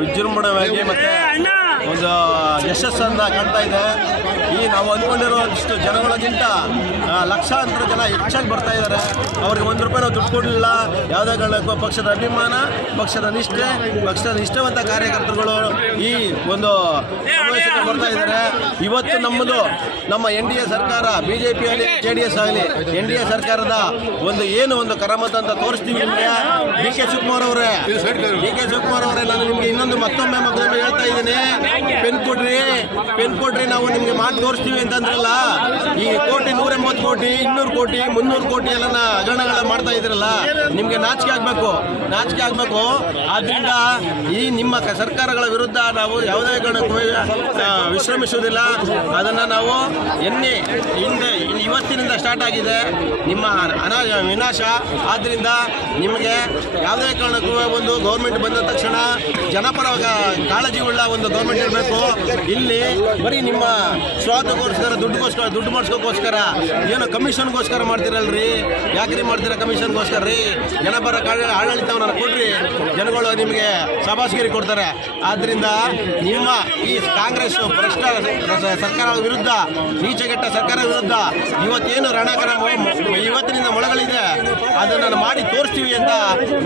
ವಿಜೃಂಭಣೆಯಾಗಿ ಮತ್ತೆ ಒಂದು ಯಶಸ್ಸನ್ನ ಕಾಣ್ತಾ ಇದೆ. ಈ ನಾವು ಅಂದ್ಕೊಂಡಿರೋಷ್ಟು ಜನಗಳಿಗಿಂತ ಲಕ್ಷಾಂತರ ಜನ ಹೆಚ್ಚಾಗಿ ಬರ್ತಾ ಇದ್ದಾರೆ. ಅವ್ರಿಗೆ ಒಂದು ರೂಪಾಯಿ ನಾವು ದುಡ್ಡು ಕೊಡಲಿಲ್ಲ. ಯಾವುದೇ ಪಕ್ಷದ ಅಭಿಮಾನ, ಪಕ್ಷದ ನಿಷ್ಠೆ, ಪಕ್ಷದ ನಿಷ್ಠಾವಂತ ಕಾರ್ಯಕರ್ತರುಗಳು ಈ ಒಂದು ಬರ್ತಾ ಇದ್ದಾರೆ. ಇವತ್ತು ನಮ್ಮದು, ನಮ್ಮ ಎನ್ ಡಿ ಸರ್ಕಾರ, ಬಿ ಜೆ ಪಿ ಆಗಲಿ, ಜೆ ಡಿ ಎಸ್ ಆಗಲಿ, ಎನ್ ಡಿ ಎ ಸರ್ಕಾರದ ಒಂದು ಏನು ಒಂದು ಕರಮತ ಅಂತ ತೋರಿಸ್ತೀವಿ ನಿಮಗೆ ಡಿ ಕೆ ಶಿವಕುಮಾರ್ ಅವರೇ, ಡಿ ಕೆ ಶಿವಕುಮಾರ್ ಅವರೇ, ನಾನು ನಿಮಗೆ ಇನ್ನೊಂದು ಮತ್ತೊಮ್ಮೆ ಮತ್ತೊಮ್ಮೆ ಹೇಳ್ತಾ ಇದ್ದೀನಿ. ಪೆನ್ ಕೊಡ್ರಿ ಪೆನ್ ಕೊಡ್ರಿ, ನಾವು ನಿಮಗೆ ಮಾಡಿ ತೋರಿಸ್ತೀವಿ ಅಂತಂದ್ರಲ್ಲ, ಈ ಕೋಟಿ ನೂರ ಎಂಬತ್ತು ಕೋಟಿ, ಇನ್ನೂರು ಕೋಟಿ, ಮುನ್ನೂರು ಕೋಟಿ ಎಲ್ಲ ಹಗರಣಗಳ ಮಾಡ್ತಾ ಇದ್ರಲ್ಲ, ನಿಮಗೆ ನಾಚಿಕೆ ಆಗಬೇಕು ನಾಚಿಕೆ ಆಗಬೇಕು. ಆದ್ರಿಂದ ಈ ನಿಮ್ಮ ಸರ್ಕಾರಗಳ ವಿರುದ್ಧ ನಾವು ಯಾವುದೇ ಕಾರಣಕ್ಕೂ ವಿಶ್ರಮಿಸುವುದಿಲ್ಲ. ಅದನ್ನು ನಾವು ಎನ್ನಿ, ಹಿಂದೆ ಇವತ್ತಿನಿಂದ ಸ್ಟಾರ್ಟ್ ಆಗಿದೆ. ನಿಮ್ಮ ಅನಾ ವಿನಾಶ. ಆದ್ದರಿಂದ ನಿಮಗೆ ಯಾವುದೇ ಕಾರಣಕ್ಕೂ ಒಂದು ಗೌರ್ಮೆಂಟ್ ಬಂದ ತಕ್ಷಣ ಜನಪರ ಕಾಳಜಿ ಉಳ್ಳ ಒಂದು ಗೌರ್ಮೆಂಟ್ ಇರಬೇಕು. ಇಲ್ಲಿ ಬರೀ ನಿಮ್ಮ ಸ್ವಾರ್ಥಕ್ಕೋಸ್ಕರ, ದುಡ್ಡುಗೋಸ್ಕರ, ದುಡ್ಡು ಮಾಡಿಸ್ಕೋಕ್ಕೋಸ್ಕರ, ಏನೋ ಕಮಿಷನ್ಗೋಸ್ಕರ ಮಾಡ್ತೀರಲ್ರಿ? ಯಾಕ್ರಿ ಮಾಡ್ತೀರಾ ಕಮಿಷನ್ಗೋಸ್ಕರ ರೀ? ಜನಪರ ಆಡಳಿತವನ್ನು ಕೊಡ್ರಿ. ನಿಮಗೆ ಶಬಾಸ್ಗಿರಿ ಕೊಡ್ತಾರೆ. ಆದ್ದರಿಂದ ನಿಮ್ಮ ಈ ಕಾಂಗ್ರೆಸ್ ಭ್ರಷ್ಟ ಸರ್ಕಾರ ವಿರುದ್ಧ ನೀಚಗೆಟ್ಟ ಸರ್ಕಾರ ವಿರುದ್ಧ ಇವತ್ತೇನು ರಣಕರ ಇವತ್ತಿನಿಂದ ಮೊಳಗಳಿದೆ ಅದನ್ನು ಮಾಡಿ ತೋರಿಸ್ತೀವಿ ಅಂತ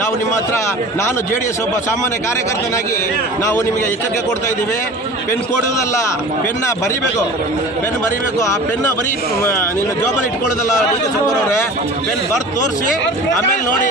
ನಾವು ನಿಮ್ಮ ಹತ್ರ, ನಾನು ಜೆ ಡಿ ಎಸ್ ಒಬ್ಬ ಸಾಮಾನ್ಯ ಕಾರ್ಯಕರ್ತನಾಗಿ ನಾವು ನಿಮಗೆ ಎಚ್ಚರಿಕೆ ಕೊಡ್ತಾ ಇದ್ದೀವಿ. ಪೆನ್ ಕೊಡೋದಲ್ಲ, ಪೆನ್ನ ಬರಿಬೇಕು. ಪೆನ್ ಬರಿಬೇಕು. ಆ ಪೆನ್ನ ಬರೀ ನಿನ್ನ ಜೋಬಲ್ಲಿ ಇಟ್ಕೊಳ್ಳೋದಲ್ಲ ಡಿ ಕೆ ಅವರೇ. ಪೆನ್ ಬರ್ದು ತೋರಿಸಿ, ಆಮೇಲೆ ನೋಡಿ.